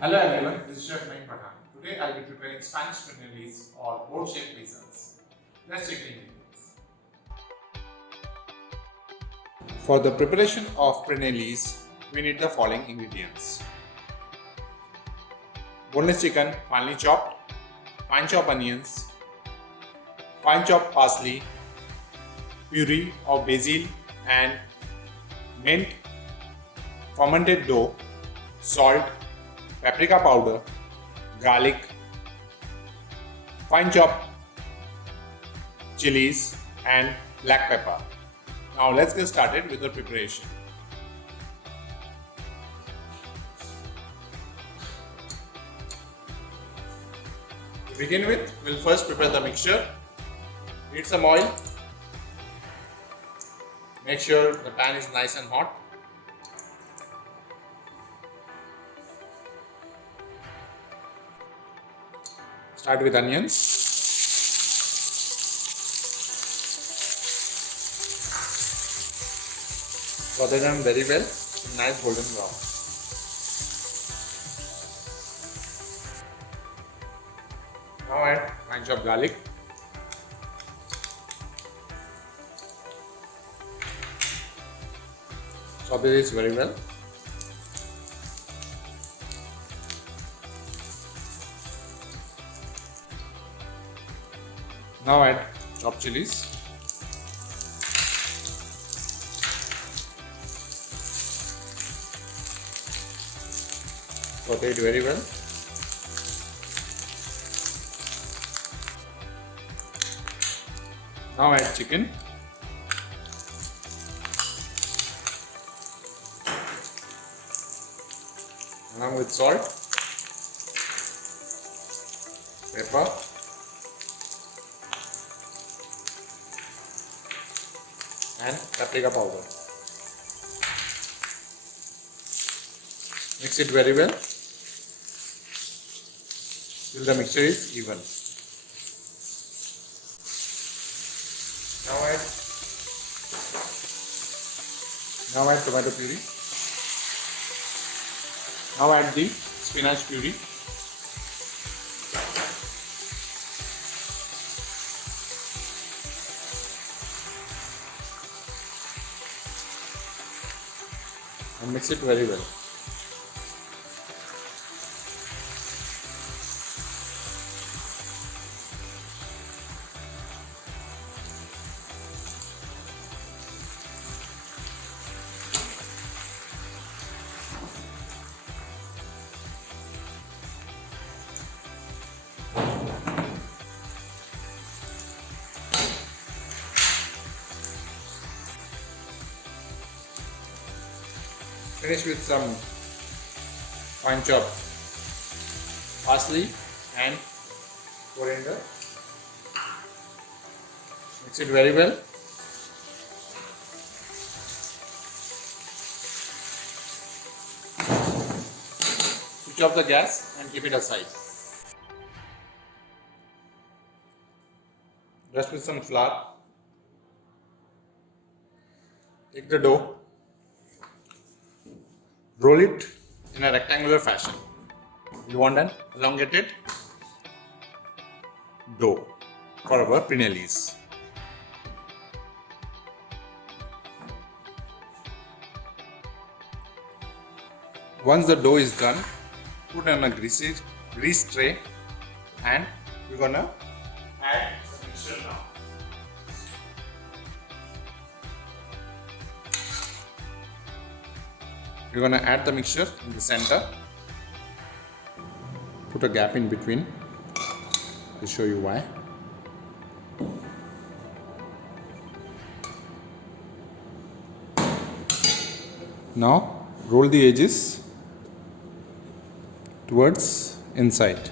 Hello everyone, this is Chef Naeem Pathan. Today I'll be preparing Spanish PRENIELLIs or board-shaped pizzas. Let's check the ingredients. For the preparation of PRENIELLIs, we need the following ingredients: boneless chicken, finely chopped, fine chopped onions, fine chopped parsley, puree of basil and mint, fermented dough, salt, paprika powder, garlic, fine chopped chilies and black pepper. Now let's get started with the preparation. To begin with, we'll first prepare the mixture. Heat some oil. Make sure the pan is nice and hot. Start with onions. Saute them very well in nice golden brown. Now add fine chopped garlic. Saute this very well. Now add chopped chilies. Saute it very well. Now add chicken. Along with salt, pepper, and paprika powder. Mix it very well till the mixture is even. Now add tomato puree. Now add the spinach puree. And mix it very well. Finish with some fine chopped parsley and coriander. Mix it very well. Switch off the gas and keep it aside. Dust with some flour. Take the dough. Roll it in a rectangular fashion. You want an elongated dough for our PRENIELLIs. Once the dough is done, put on a grease tray and we're gonna add the mixture now. We're going to add the mixture in the center. Put a gap in between. I'll show you why. Now roll the edges towards inside.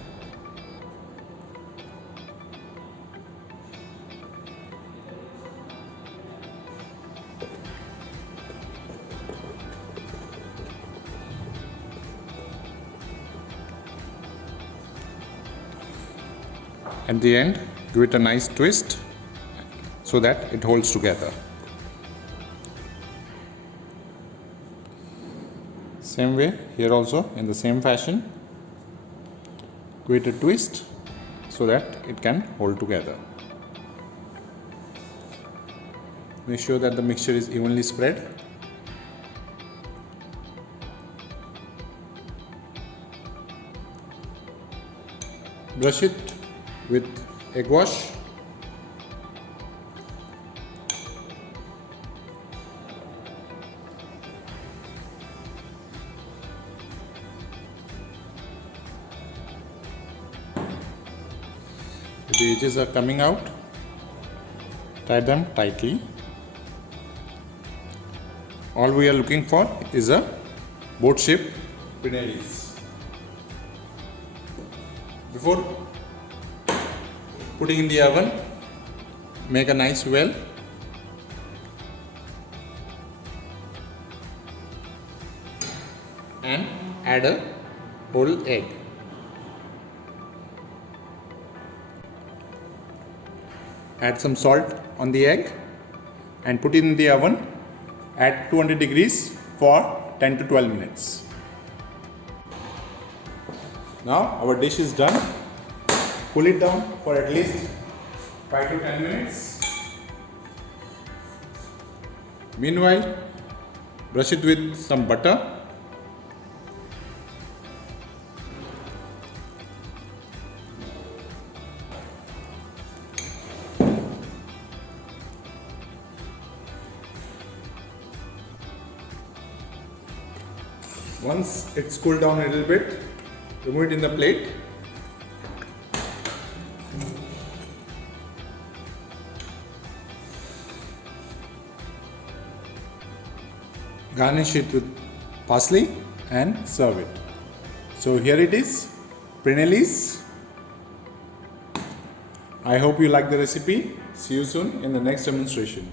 At the end, give it a nice twist so that it holds together. Same way here also, in the same fashion, give it a twist so that it can hold together. Make sure that the mixture is evenly spread. Brush it with egg wash. If the edges are coming out, tie them tightly. All we are looking for is a boat shape PRENIELLIs. Before putting in the oven, make a nice well. And add a whole egg. Add some salt on the egg and put it in the oven at 200 degrees for 10 to 12 minutes. Now our dish is done. Cool it down for at least 5 to 10 minutes. Meanwhile, brush it with some butter. Once it's cooled down a little bit, remove it in the plate. Garnish it with parsley and serve it. So here it is, PRENIELLIs. I hope you like the recipe. See you soon in the next demonstration.